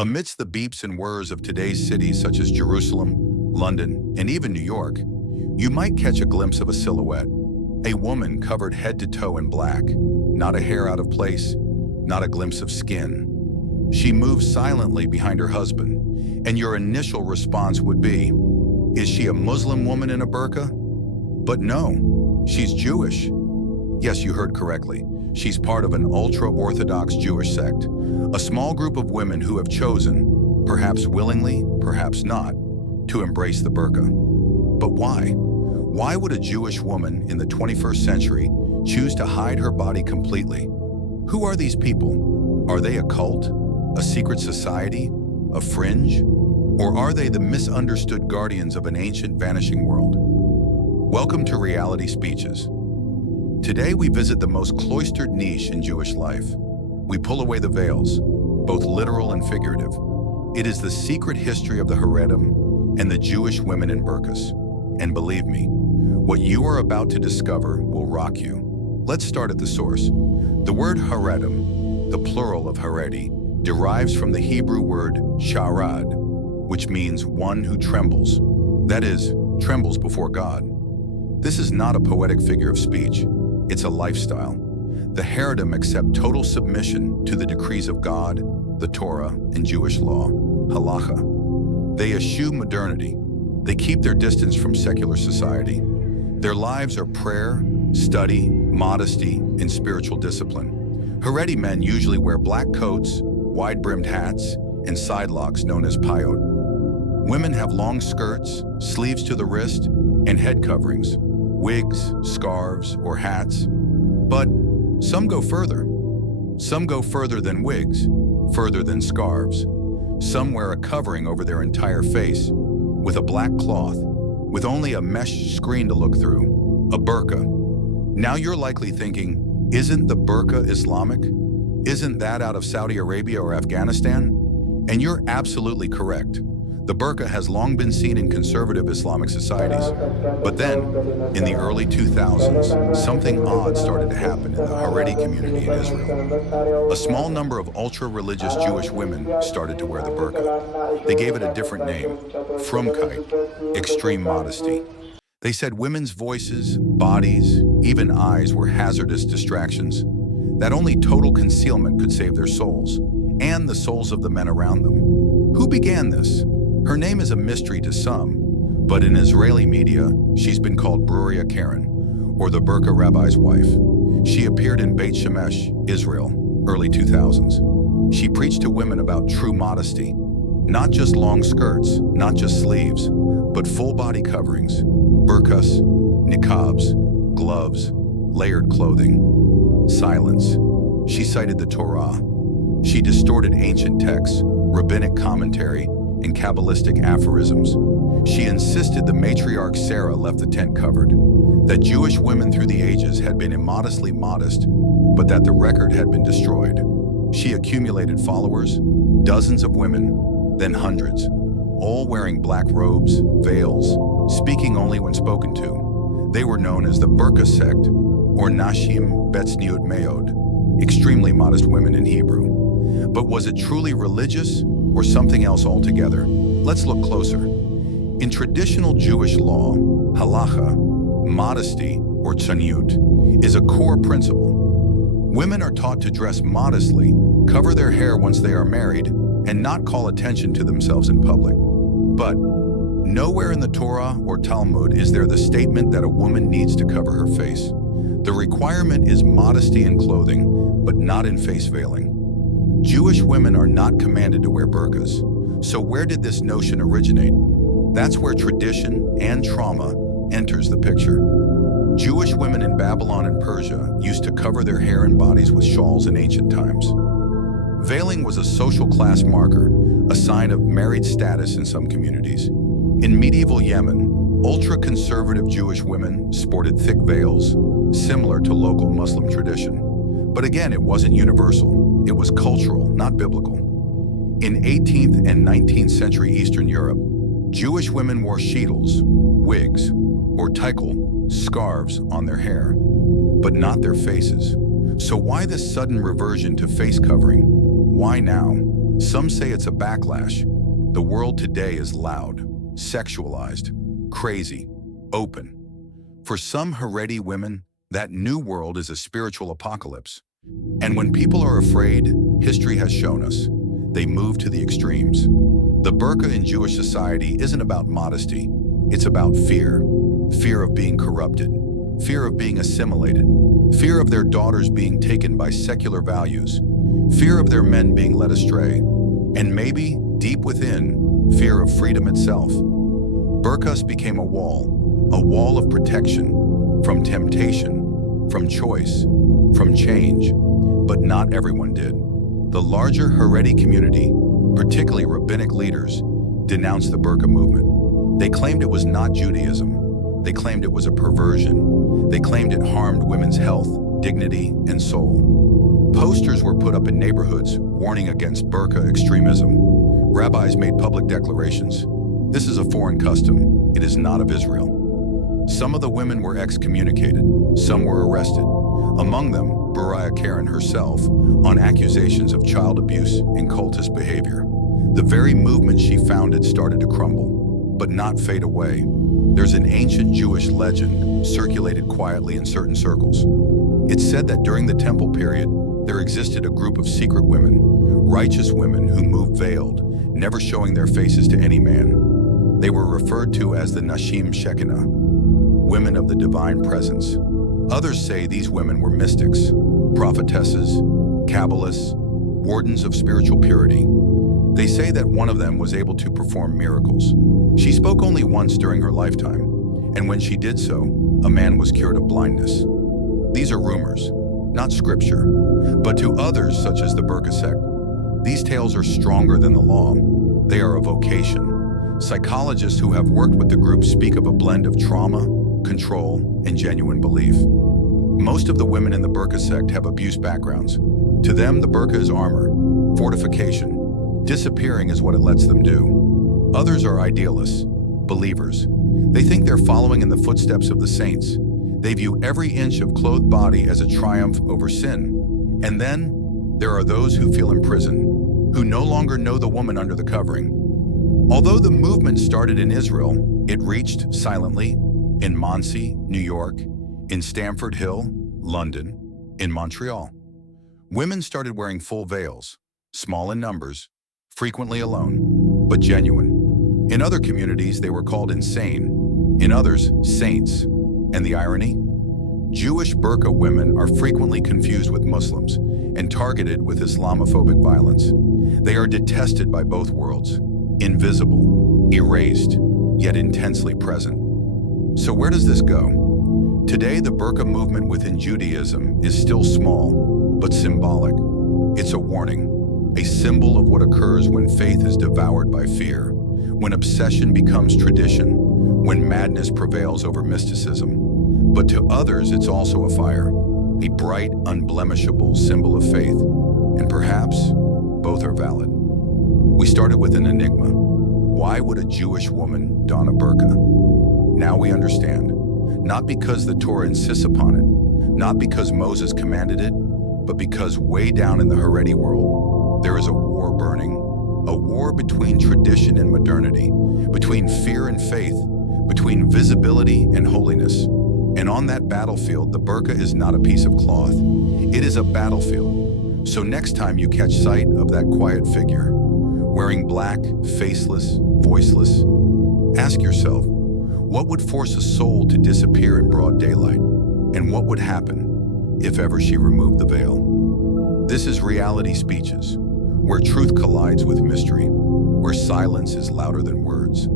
Amidst the beeps and whirs of today's cities such as Jerusalem, London, and even New York, you might catch a glimpse of a silhouette. A woman covered head to toe in black, not a hair out of place, not a glimpse of skin. She moves silently behind her husband, and your initial response would be, is she a Muslim woman in a burqa? But no, she's Jewish. Yes, you heard correctly. She's part of an Ultra-Orthodox Jewish sect, a small group of women who have chosen, perhaps willingly, perhaps not, to embrace the burqa. But why? Why would a Jewish woman in the 21st century choose to hide her body completely? Who are these people? Are they a cult? A secret society? A fringe? Or are they the misunderstood guardians of an ancient vanishing world? Welcome to Reality Speeches. Today we visit the most cloistered niche in Jewish life. We pull away the veils, both literal and figurative. It is the secret history of the Haredim and the Jewish women in burqas. And believe me, what you are about to discover will rock you. Let's start at the source. The word Haredim, the plural of Haredi, derives from the Hebrew word sharad, which means one who trembles. That is, trembles before God. This is not a poetic figure of speech. It's a lifestyle. The Haredim accept total submission to the decrees of God, the Torah, and Jewish law, halacha. They eschew modernity. They keep their distance from secular society. Their lives are prayer, study, modesty, and spiritual discipline. Haredi men usually wear black coats, wide-brimmed hats, and side locks known as payot. Women have long skirts, sleeves to the wrist, and head coverings, wigs, scarves, or hats. But some go further. Some go further than wigs, further than scarves. Some wear a covering over their entire face, with a black cloth, with only a mesh screen to look through, a burqa. Now you're likely thinking, isn't the burqa Islamic? Isn't that out of Saudi Arabia or Afghanistan? And you're absolutely correct. The burqa has long been seen in conservative Islamic societies. But then, in the early 2000s, something odd started to happen in the Haredi community in Israel. A small number of ultra-religious Jewish women started to wear the burqa. They gave it a different name, frumkeit, extreme modesty. They said women's voices, bodies, even eyes were hazardous distractions, that only total concealment could save their souls, and the souls of the men around them. Who began this? Her name is a mystery to some, but in Israeli media, she's been called Bruria Karen, or the burqa rabbi's wife. She appeared in Beit Shemesh, Israel, early 2000s. She preached to women about true modesty, not just long skirts, not just sleeves, but full body coverings, burqas, niqabs, gloves, layered clothing, silence. She cited the Torah. She distorted ancient texts, rabbinic commentary, and Kabbalistic aphorisms. She insisted the matriarch Sarah left the tent covered, that Jewish women through the ages had been immodestly modest, but that the record had been destroyed. She accumulated followers, dozens of women, then hundreds, all wearing black robes, veils, speaking only when spoken to. They were known as the Burqa sect, or Nashim Betzniut Meod, extremely modest women in Hebrew. But was it truly religious, or something else altogether? Let's look closer. In traditional Jewish law, halacha, modesty, or tzniut, is a core principle. Women are taught to dress modestly, cover their hair once they are married, and not call attention to themselves in public. But nowhere in the Torah or Talmud is there the statement that a woman needs to cover her face. The requirement is modesty in clothing, but not in face veiling. Jewish women are not commanded to wear burqas. So where did this notion originate? That's where tradition and trauma enters the picture. Jewish women in Babylon and Persia used to cover their hair and bodies with shawls in ancient times. Veiling was a social class marker, a sign of married status in some communities. In medieval Yemen, ultra-conservative Jewish women sported thick veils, similar to local Muslim tradition. But again, it wasn't universal. It was cultural, not biblical. In 18th and 19th century Eastern Europe, Jewish women wore sheetles, wigs, or tichel, scarves on their hair, but not their faces. So why this sudden reversion to face covering? Why now? Some say it's a backlash. The world today is loud, sexualized, crazy, open. For some Haredi women, that new world is a spiritual apocalypse. And when people are afraid, history has shown us, they move to the extremes. The burqa in Jewish society isn't about modesty. It's about fear. Fear of being corrupted. Fear of being assimilated. Fear of their daughters being taken by secular values. Fear of their men being led astray. And maybe, deep within, fear of freedom itself. Burqas became a wall of protection, from temptation, from choice, from change. But not everyone did. The larger Haredi community, particularly rabbinic leaders, denounced the burqa movement. They claimed it was not Judaism. They claimed it was a perversion. They claimed it harmed women's health, dignity, and soul. Posters were put up in neighborhoods warning against burqa extremism. Rabbis made public declarations. This is a foreign custom. It is not of Israel. Some of the women were excommunicated. Some were arrested. Among them, Burqa Karen herself, on accusations of child abuse and cultist behavior. The very movement she founded started to crumble, but not fade away. There's an ancient Jewish legend circulated quietly in certain circles. It's said that during the temple period, there existed a group of secret women, righteous women who moved veiled, never showing their faces to any man. They were referred to as the Nashim Shekinah, women of the divine presence. Others say these women were mystics, prophetesses, Kabbalists, wardens of spiritual purity. They say that one of them was able to perform miracles. She spoke only once during her lifetime, and when she did so, a man was cured of blindness. These are rumors, not scripture, but to others, such as the Burqa sect, these tales are stronger than the law. They are a vocation. Psychologists who have worked with the group speak of a blend of trauma, control, and genuine belief. Most of the women in the Burqa sect have abuse backgrounds. To them, the burqa is armor, fortification. Disappearing is what it lets them do. Others are idealists, believers. They think they're following in the footsteps of the saints. They view every inch of clothed body as a triumph over sin. And then, there are those who feel imprisoned, who no longer know the woman under the covering. Although the movement started in Israel, it reached silently in Monsey, New York, in Stamford Hill, London, in Montreal. Women started wearing full veils, small in numbers, frequently alone, but genuine. In other communities, they were called insane, in others, saints. And the irony? Jewish burqa women are frequently confused with Muslims and targeted with Islamophobic violence. They are detested by both worlds, invisible, erased, yet intensely present. So where does this go? Today, the burqa movement within Judaism is still small, but symbolic. It's a warning, a symbol of what occurs when faith is devoured by fear, when obsession becomes tradition, when madness prevails over mysticism. But to others, it's also a fire, a bright, unblemishable symbol of faith. And perhaps both are valid. We started with an enigma. Why would a Jewish woman don a burqa? Now we understand. Not because the Torah insists upon it, not because Moses commanded it, but because way down in the Haredi world, there is a war burning. A war between tradition and modernity, between fear and faith, between visibility and holiness. And on that battlefield, the burqa is not a piece of cloth. It is a battlefield. So next time you catch sight of that quiet figure, wearing black, faceless, voiceless, ask yourself, what would force a soul to disappear in broad daylight? And what would happen if ever she removed the veil? This is Reality Speeches, where truth collides with mystery, where silence is louder than words.